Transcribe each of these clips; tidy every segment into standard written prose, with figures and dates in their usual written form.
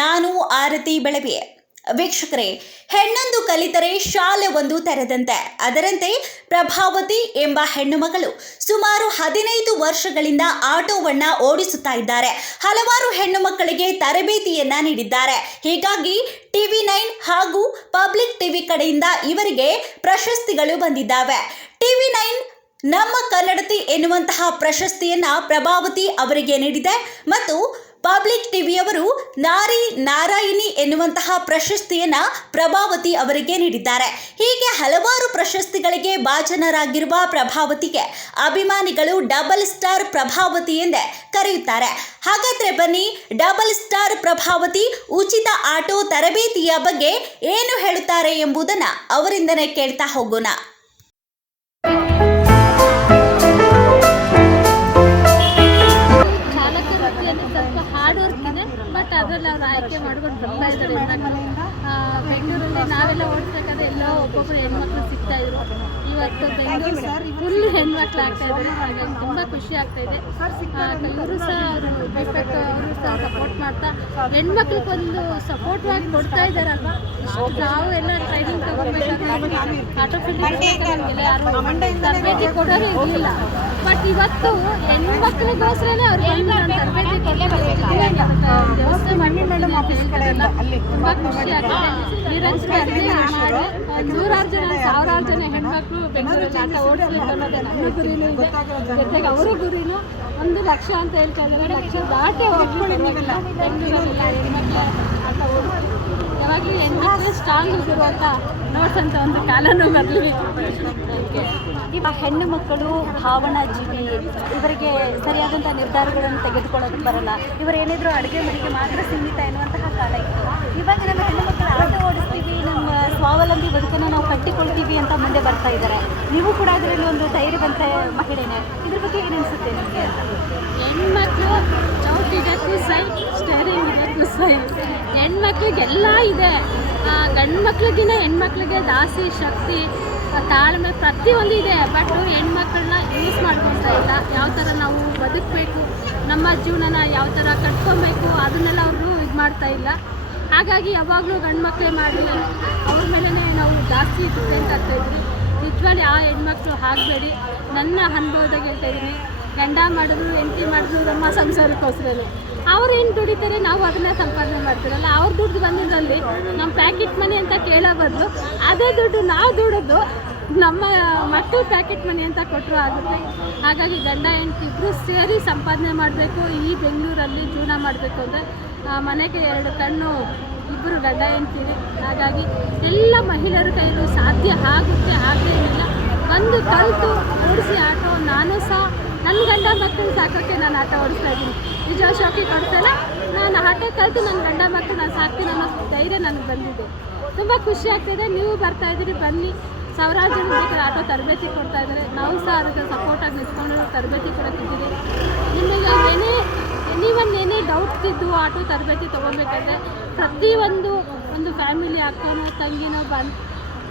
ನಾನು ಆರತಿ ಬೆಳವಿ. ವೀಕ್ಷಕರೇ, ಹೆಣ್ಣೊಂದು ಕಲಿತರೆ ಶಾಲೆ ಒಂದು ತೆರೆದಂತೆ. ಅದರಂತೆ ಪ್ರಭಾವತಿ ಎಂಬ ಹೆಣ್ಣು ಮಗಳು ಸುಮಾರು 15 ವರ್ಷಗಳಿಂದ ಆಟೋವನ್ನ ಓಡಿಸುತ್ತಾ ಇದ್ದಾರೆ. ಹಲವಾರು ಹೆಣ್ಣು ಮಕ್ಕಳಿಗೆ ತರಬೇತಿಯನ್ನ ನೀಡಿದ್ದಾರೆ. ಹೀಗಾಗಿ TV9 ಹಾಗೂ ಪಬ್ಲಿಕ್ ಟಿವಿ ಕಡೆಯಿಂದ ಇವರಿಗೆ ಪ್ರಶಸ್ತಿಗಳು ಬಂದಿದ್ದಾವೆ. TV9 ನಮ್ಮ ಕನ್ನಡತಿ ಎನ್ನುವಂತಹ ಪ್ರಶಸ್ತಿಯನ್ನ ಪ್ರಭಾವತಿ ಅವರಿಗೆ ನೀಡಿದೆ ಮತ್ತು ಪಬ್ಲಿಕ್ ಟಿವಿಯವರು ನಾರಿ ನಾರಾಯಣಿ ಎನ್ನುವಂತಹ ಪ್ರಶಸ್ತಿಯನ್ನ ಪ್ರಭಾವತಿ ಅವರಿಗೆ ನೀಡಿದ್ದಾರೆ. ಹೀಗೆ ಹಲವಾರು ಪ್ರಶಸ್ತಿಗಳಿಗೆ ಭಾಜನರಾಗಿರುವ ಪ್ರಭಾವತಿಗೆ ಅಭಿಮಾನಿಗಳು ಡಬಲ್ ಸ್ಟಾರ್ ಪ್ರಭಾವತಿ ಎಂದೇ ಕರೆಯುತ್ತಾರೆ. ಹಾಗಾದ್ರೆ ಬನ್ನಿ, ಡಬಲ್ ಸ್ಟಾರ್ ಪ್ರಭಾವತಿ ಉಚಿತ ಆಟೋ ತರಬೇತಿಯ ಬಗ್ಗೆ ಏನು ಹೇಳುತ್ತಾರೆ ಎಂಬುದನ್ನ ಅವರಿಂದನೇ ಕೇಳ್ತಾ ಹೋಗೋಣ. ಬಟ್ ಅದರಲ್ಲಿ ಅವ್ರು ಆಯ್ಕೆ ಮಾಡ್ಕೊಂಡು ಬರ್ತಾ ಇದ್ದಾರೆ. ಬೆಂಗಳೂರಲ್ಲಿ ನಾವೆಲ್ಲ ಓಡಿಸ್ಬೇಕಾದ್ರೆ ಎಲ್ಲೋ ಒಬ್ಬೊಬ್ಬರು ಹೆಣ್ಮಕ್ಳು ಸಿಗ್ತಾ ಇದ್ರು. ಇವತ್ತು ಬೆಂಗಳೂರು ಫುಲ್ ಹೆಣ್ಮಕ್ಳು ಆಗ್ತಾ ಇದ್ದಾರೆ. ಹಾಗಾಗಿ ತುಂಬ ಖುಷಿ ಆಗ್ತಾ ಇದೆ. ಇವರು ಸಹ ಅವರು ಡಿಫೆಕ್ಟ್ ಅವರು ಸಹ ಸಪೋರ್ಟ್ ಮಾಡ್ತಾ ಹೆಣ್ಮಕ್ಳಿಗೆ ಒಂದು ಸಪೋರ್ಟ್ವಾಗಿ ಕೊಡ್ತಾ ಇದ್ದಾರಲ್ವಾ. ನಾವು ಎಲ್ಲ ಟ್ರೈನಿಂಗ್ ತಗೋಬೇಕಾದ್ರೆ ಆಟೋ ಫೀಲ್ಡ್ ಯಾರು ತರಬೇತಿ ಕೊಡೋರು ಇರಲಿಲ್ಲ. ಬಟ್ ಇವತ್ತು ಹೆಣ್ಮಕ್ಳಿಗೋಸ್ಕರನೇ ಅವ್ರು ತರಬೇತಿ ತುಂಬ ಖುಷಿ ಆಗುತ್ತೆ. ಈ ರಚನೆ ನೂರಾರು ಜನ ಸಾವಿರಾರು ಜನ ಹೆಣ್ಮಕ್ಳು ಬೆಂಗಳೂರಲ್ಲಿ ಆಟ ಓಡಿಸ್ಬೇಕು ಅನ್ನೋದು ನನ್ನ ಗುರಿನೂ ಇದೆ. ಜೊತೆಗೆ ಅವರ ಗುರಿನೂ 1 ಲಕ್ಷ ಅಂತ ಹೇಳ್ತಾ ಇದ್ದಾರೆ. ಲಕ್ಷ ದಾಟಿ ಬೆಂಗಳೂರಲ್ಲ ಹೆಣ್ಮಕ್ಳು ಆಟ ಓಡಿಸ್ಬೇಕು. ಯಾವಾಗಲೂ ಹೆಣ್ಮಕ್ಳು ಸ್ಟ್ರಾಂಗ್ ಇದ್ರು ಅಂತ ನೋಡ್ಸಂತ ಒಂದು ಕಾಲನೂ ಬರಲಿ. ಇವಾಗ ಹೆಣ್ಣು ಮಕ್ಕಳು ಭಾವನಾ ಜೀವಿ, ಇವರಿಗೆ ಸರಿಯಾದಂಥ ನಿರ್ಧಾರಗಳನ್ನು ತೆಗೆದುಕೊಳ್ಳೋದಕ್ಕೆ ಬರಲ್ಲ. ಇವರು ಏನಿದ್ರು ಅಡುಗೆ ಮನೆಗೆ ಮಾತ್ರ ಸೀಮಿತ ಎನ್ನುವಂತಹ ಕಾಲ ಇತ್ತು. ಇವಾಗ ನಮ್ಮ ಹೆಣ್ಣು ಮಕ್ಕಳು ಆಟೋ ಓಡಿಸ್ತೀವಿ, ನಮ್ಮ ಸ್ವಾವಲಂಬಿ ಬದುಕನ್ನು ನಾವು ಕಟ್ಟಿಕೊಳ್ತೀವಿ ಅಂತ ಮುಂದೆ ಬರ್ತಾ ಇದ್ದಾರೆ. ನೀವು ಕೂಡ ಅದರಲ್ಲಿ ಒಂದು ಧೈರ್ಯವಂತ ಮಹಿಳೆನೇ. ಇದ್ರ ಬಗ್ಗೆ ಏನು ಅನಿಸುತ್ತೆ ನಿಮಗೆ? ಹೆಣ್ಮಕ್ಳು ಚೌಟಿಗಕ್ಕೂ ಸೈ, ಸ್ಟೇರಿಂಗ್ ಇದಕ್ಕೂ ಸೈ. ಹೆಣ್ಮಕ್ಳಿಗೆಲ್ಲ ಇದೆ. ಗಂಡು ಮಕ್ಳಿಗಿನ್ನ ಹೆಣ್ಮಕ್ಳಿಗೆ ಜಾಸ್ತಿ ಶಕ್ತಿ, ತಾಳ್ಮೆ ಪ್ರತಿಯೊಂದು ಇದೆ. ಬಟ್ ಹೆಣ್ಮಕ್ಳನ್ನ ಯೂಸ್ ಮಾಡ್ಕೊಳ್ತಾ ಇಲ್ಲ. ಯಾವ ಥರ ನಾವು ಬದುಕಬೇಕು, ನಮ್ಮ ಜೀವನನ ಯಾವ ಥರ ಕಟ್ಕೊಬೇಕು ಅದನ್ನೆಲ್ಲ ಅವರು ಇದು ಮಾಡ್ತಾ ಇಲ್ಲ. ಹಾಗಾಗಿ ಯಾವಾಗಲೂ ಗಂಡು ಮಕ್ಕಳೇ ಮಾಡಿ ಅವ್ರ ಮೇಲೇ ನಾವು ಜಾಸ್ತಿ ಡಿಪೆಂಡ್ ಆಗ್ತಾಯಿದ್ವಿ. ನಿಜವಾಗಿ ಆ ಹೆಣ್ಮಕ್ಳು ಆಗಬೇಡಿ. ನನ್ನ ಅನುಭವದಾಗ ಹೇಳ್ತಾ ಇದ್ದೀನಿ. ಗಂಡ ಮಾಡಿದ್ರು ಹೆಂಡತಿ ಮಾಡಿದ್ರು ನಮ್ಮ ಸಂಸಾರಕ್ಕೋಸ್ಕರನೇ. ಅವ್ರು ಏನು ದುಡಿತಾರೆ, ನಾವು ಅದನ್ನ ಸಂಪಾದನೆ ಮಾಡ್ತೀರಲ್ಲ. ಅವ್ರ ದುಡ್ಡು ಬಂದಿದ್ದಲ್ಲಿ ನಮ್ಮ ಪ್ಯಾಕೆಟ್ ಮನಿ ಅಂತ ಕೇಳೋ ಬದಲು ಅದೇ ದುಡ್ಡು ನಾವು ದುಡಿದು ನಮ್ಮ ಮಕ್ಕಳು ಪ್ಯಾಕೆಟ್ ಮನಿ ಅಂತ ಕೊಟ್ಟರು ಆಗುತ್ತೆ. ಹಾಗಾಗಿ ಗಂಡ ಹೆಂಡತಿ ಇಬ್ಬರು ಸೇರಿ ಸಂಪಾದನೆ ಮಾಡಬೇಕು. ಈ ಬೆಂಗಳೂರಲ್ಲಿ ಜೀವನ ಮಾಡಬೇಕು ಅಂದರೆ ಮನೆಗೆ 2 ಕಣ್ಣು ಇಬ್ಬರು ಗಂಡ ಹೆಂಡ್ತೀರಿ. ಹಾಗಾಗಿ ಎಲ್ಲ ಮಹಿಳೆಯರ ಕೈಲೂ ಸಾಧ್ಯ ಆಗುತ್ತೆ. ಆಗದೇ ಏನಿಲ್ಲ. ಒಂದು ಕಲಿತು ಓಡಿಸಿ ಆಟೋ ನಾನು ಸಹ ನನ್ನ ಗಂಡ ಮಕ್ಕಳು ಸಾಕೋಕ್ಕೆ ನಾನು ಆಟೋ ಓಡಿಸ್ತಾ ಇದ್ದೀನಿ. ನಿಜ ಶೋಕಿ ಕೊಡ್ತೇನೆ. ನಾನು ಆಟೋ ಕಲಿತು ನನ್ನ ಗಂಡ ಮಕ್ಕಳು ನಾನು ಸಾಕ್ತೀನಿ ಅನ್ನೋ ಧೈರ್ಯ ನನಗೆ ಬಂದಿದೆ. ತುಂಬ ಖುಷಿ ಆಗ್ತಾಯಿದೆ. ನೀವು ಬರ್ತಾಯಿದ್ದೀರಿ, ಬನ್ನಿ. ಸಾವಿರಾರು ಜನ ಬೇಕಾದ್ರೆ ಆಟೋ ತರಬೇತಿ ಕೊಡ್ತಾ ಇದ್ದಾರೆ. ನಾವು ಸಹ ಅದಕ್ಕೆ ಸಪೋರ್ಟಾಗಿ ನಿಂತ್ಕೊಂಡು ತರಬೇತಿ ಕೊಡೋಕ್ಕಿದ್ದೀವಿ. ನಿಮಗೆ ಏನೇ ಡೌಟ್ಸ್ ಇದ್ದು ಆಟೋ ತರಬೇತಿ ತೊಗೊಬೇಕಾದ್ರೆ ಪ್ರತಿಯೊಂದು ಫ್ಯಾಮಿಲಿ ಅಕ್ಕನೋ ತಂಗಿನೋ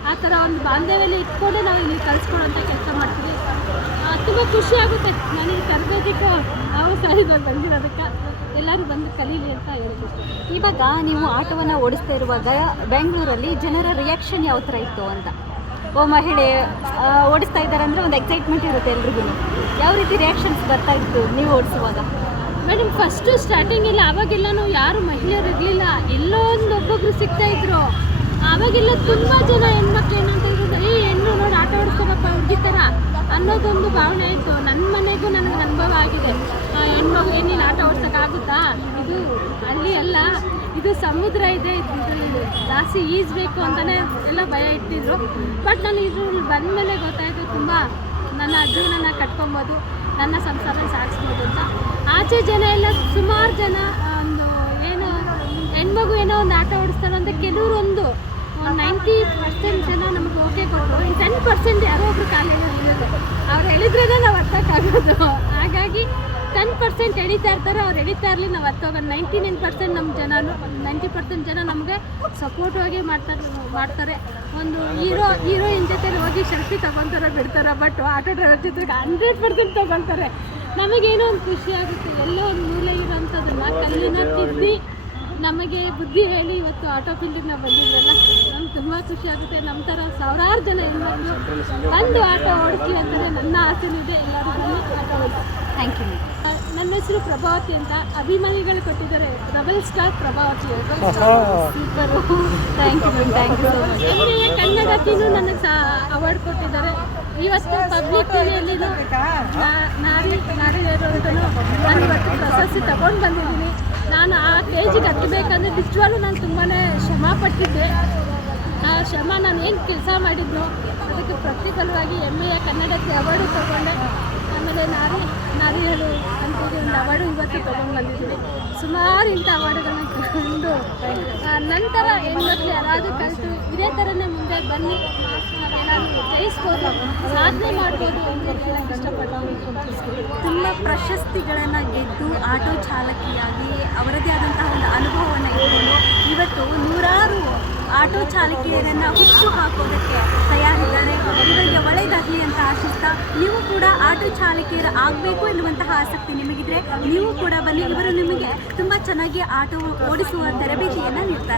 ಆ ಥರ ಒಂದು ಬಾಂಧವ್ಯಲ್ಲಿ ಇಟ್ಕೊಂಡು ನಾವು ಇಲ್ಲಿ ಕಲಿಸ್ಕೊಡೋಂಥ ಕೆಲಸ ಮಾಡ್ತೀವಿ. ತುಂಬ ಖುಷಿ ಆಗುತ್ತೆ. ನನಗೆ ತರಬೇತಿಗೂ ನಾವು ಸಹ ಇವಾಗ ಬಂದಿರೋದಕ್ಕೆ ಎಲ್ಲರೂ ಬಂದು ಕಲೀಲಿ ಅಂತ ಹೇಳ್ಬೋದು. ಇವಾಗ ನೀವು ಆಟೋವನ್ನು ಓಡಿಸ್ತಾ ಇರುವಾಗ ಬೆಂಗಳೂರಲ್ಲಿ ಜನರ ರಿಯಾಕ್ಷನ್ ಯಾವ ಥರ ಇತ್ತು ಅಂತ? ಮಹಿಳೆ ಓಡಿಸ್ತಾ ಇದ್ದಾರೆ ಅಂದರೆ ಒಂದು ಎಕ್ಸೈಟ್ಮೆಂಟ್ ಇರುತ್ತೆ ಎಲ್ರಿಗೂ. ಯಾವ ರೀತಿ ರಿಯಾಕ್ಷನ್ಸ್ ಬರ್ತಾ ಇತ್ತು ನೀವು ಓಡಿಸುವಾಗ? ಮೇಡಮ್, ಫಸ್ಟು ಸ್ಟಾರ್ಟಿಂಗೆಲ್ಲ ಆವಾಗೆಲ್ಲನೂ ಯಾರು ಮಹಿಳೆಯರು ಇರಲಿಲ್ಲ. ಎಲ್ಲೋ ಒಬ್ಬೊಬ್ರು ಸಿಗ್ತಾಯಿದ್ರು. ಆವಾಗೆಲ್ಲ ತುಂಬ ಜನ ಹೆಣ್ಮಕ್ಳು ಏನಂತ ಇರೋದು, ಹೆಣ್ಣು ನೋಡಿ ಆಟೋ ಓಡಿಸ್ಕೋಬೇಕ ಹುಡುಗಿ ಥರ ಅನ್ನೋದೊಂದು ಭಾವನೆ ಇತ್ತು. ನನ್ನ ಮನೆಗೂ ನನಗೆ ಅನುಭವ ಆಗಿದೆ. ಹೆಣ್ಮಗು ಏನಿಲ್ಲ ಆಟೋ ಓಡ್ಸೋಕ್ಕಾಗುತ್ತಾ? ಇದು ಹಳ್ಳಿ ಅಲ್ಲ, ಇದು ಸಮುದ್ರ ಇದೆ, ಜಾಸ್ತಿ ಈಜಬೇಕು ಅಂತಲೇ ಎಲ್ಲ ಭಯ ಇಟ್ಟಿದ್ರು. ಬಟ್ ನಾನು ಇದ್ರಲ್ಲಿ ಬಂದಮೇಲೆ ಗೊತ್ತಾಯಿತು ತುಂಬ ನನ್ನ ಜೀವನನ ಕಟ್ಕೊಬೋದು, ನನ್ನ ಸಂಸಾರ ಸಾಗಿಸ್ಬೋದು ಅಂತ. ಆಚೆ ಜನ ಎಲ್ಲ ಸುಮಾರು ಜನ ಒಂದು ಏನು ಹೆಣ್ಮಗು ಏನೋ ಒಂದು ಆಟ ಓಡಿಸ್ತಾರೆ ಅಂತ ಕೆಲವರು ಒಂದು 90% ಜನ ನಮಗೆ ಓಕೆ ಕೊಟ್ಟರು. 10% ಯಾರೋ ಒಬ್ರು ಖಾಲಿ ಇರೋದು. ಅವ್ರು ಹೇಳಿದ್ರೇ ನಾವು ಅರ್ಥಕ್ಕಾಗೋದು. ಹಾಗಾಗಿ 10% ಎಳಿತಾ ಇರ್ತಾರೆ, ಅವ್ರು ಎಳಿತಾ ಇರಲಿ, ನಾವು ಅರ್ಥೋಗೋಣ. 99% ನಮ್ಮ ಜನನು 90% ಜನ ನಮಗೆ ಸಪೋರ್ಟಿವಾಗಿ ಮಾಡ್ತಾರೆ. ಒಂದು ಹೀರೋಯಿನ್ ಜೊತೆ ಹೋಗಿ ಸೆಲ್ಫಿ ತೊಗೊತಾರೆ, ಬಿಡ್ತಾರೆ. ಬಟ್ ಆಟೋ ಡ್ರೈವರ್ ಜೊತೆಗೆ 100% ತೊಗೊತಾರೆ. ನಮಗೇನೋ ಒಂದು ಖುಷಿ ಆಗುತ್ತೆ. ಎಲ್ಲೋ ಒಂದು ಮೂಲೆ ಇರೋಂಥದ್ದನ್ನ ಕಲ್ಲಿನ ತಿದ್ದಿ ನಮಗೆ ಬುದ್ಧಿ ಹೇಳಿ ಇವತ್ತು ಆಟೋ ಫೀಲ್ಡಿಗೆ ನಾವು ಬಂದಿದ್ವಲ್ಲ, ನಮ್ಗೆ ತುಂಬ ಖುಷಿ ಆಗುತ್ತೆ. ನಮ್ಮ ಥರ ಸಾವಿರಾರು ಜನ ಹೆಣ್ಮಕ್ಳು ಬಂದು ಆಟೋ ಓಡಿಸ್ತೀವಿ ಅಂತಲೇ ನನ್ನ ಆಸೆನಿದೆ. ಎಲ್ಲರೂ ಬಂದು ಆಟೋ ಓಡಿಸಿ. Thank you. ನನ್ನ ಹೆಸರು ಪ್ರಭಾವತಿ ಅಂತ. ಅಭಿಮಾನಿಗಳು ಕೊಟ್ಟಿದ್ದಾರೆ rebel star Prabhavati. Super. Thank you ma'am, thank you so much. MA ಕನ್ನಡತಿನೂ ನನಗೆ ಅವಾರ್ಡ್ ಕೊಟ್ಟಿದ್ದಾರೆ. ಇವತ್ತು ಪಬ್ಲಿಕ್ ಟಿವಿಯಲ್ಲಿ ನಾರಿಯರು ಅಂತಲೂ ನಾನು ಇವತ್ತು ಪ್ರಶಸ್ತಿ ತಗೊಂಡು ಬಂದಿದ್ದೀನಿ. ನಾನು ಆ ಸ್ಟೇಜಿಗೆ ಹತ್ತಬೇಕಂದ್ರೆ ನಿಜವಾಗ್ಲೂ ನಾನು ತುಂಬಾ ಶ್ರಮ ಪಟ್ಟಿದ್ದೆ. ಆ ಶ್ರಮ ನಾನು ಏನು ಕೆಲಸ ಮಾಡಿದ್ನೋ ಅದಕ್ಕೆ ಪ್ರತಿಫಲವಾಗಿ MA ಕನ್ನಡತಿ ಅವಾರ್ಡು ತಗೊಂಡೆ. ಆಮೇಲೆ ನಾರಿಯರು ಅಂತೇಳಿ ಒಂದು ಅವಾರ್ಡು ಇವತ್ತು ತೊಗೊಂಡು ಬಂದಿದ್ದೀನಿ. ಸುಮಾರು ಇಂಥ ಅವಾರ್ಡುಗಳನ್ನ ತಗೊಂಡು ನಂತರ ಹೆಣ್ಮಕ್ಳು ಯಾರಾದರೂ ಕಲಿತು ಇದೇ ಥರನೇ ಮುಂದೆ ಬನ್ನಿ, ನಾನು ಜಯಿಸ್ಬೋದು, ಸಾಧನೆ ಮಾಡ್ಬೋದು ಅಂತ ಹೇಳಕ್ಕೆ ಇಷ್ಟಪಡ್ತೀನಿ. ತುಂಬ ಪ್ರಶಸ್ತಿಗಳನ್ನು ಗೆದ್ದು ಆಟೋ ಚಾಲಕಿಯಾಗಿ ಅವರದೇ ಆದಂತಹ ಒಂದು ಅನುಭವವನ್ನು ಇಟ್ಕೊಂಡು ಇವತ್ತು ನೂರಾರು ಆಟೋ ಚಾಲಕಿಯರನ್ನು ಹುಟ್ಟು ಹಾಕೋದಕ್ಕೆ ತಯಾರಿದ್ದಾರೆ. ಇವರಿಗೆ ಒಳ್ಳೆಯದಾಗಲಿ ಅಂತ ಆಶಿಸ್ತಾ, ನೀವು ಕೂಡ ಆಟೋ ಚಾಲಕಿಯರು ಆಗಬೇಕು ಎನ್ನುವಂತಹ ಆಸಕ್ತಿ ನಿಮಗಿದ್ರೆ ನೀವು ಕೂಡ ಬನ್ನಿ. ಇವರು ನಿಮಗೆ ತುಂಬ ಚೆನ್ನಾಗಿ ಆಟೋ ಓಡಿಸುವ ತರಬೇತಿಯನ್ನು ನೀಡ್ತಾರೆ.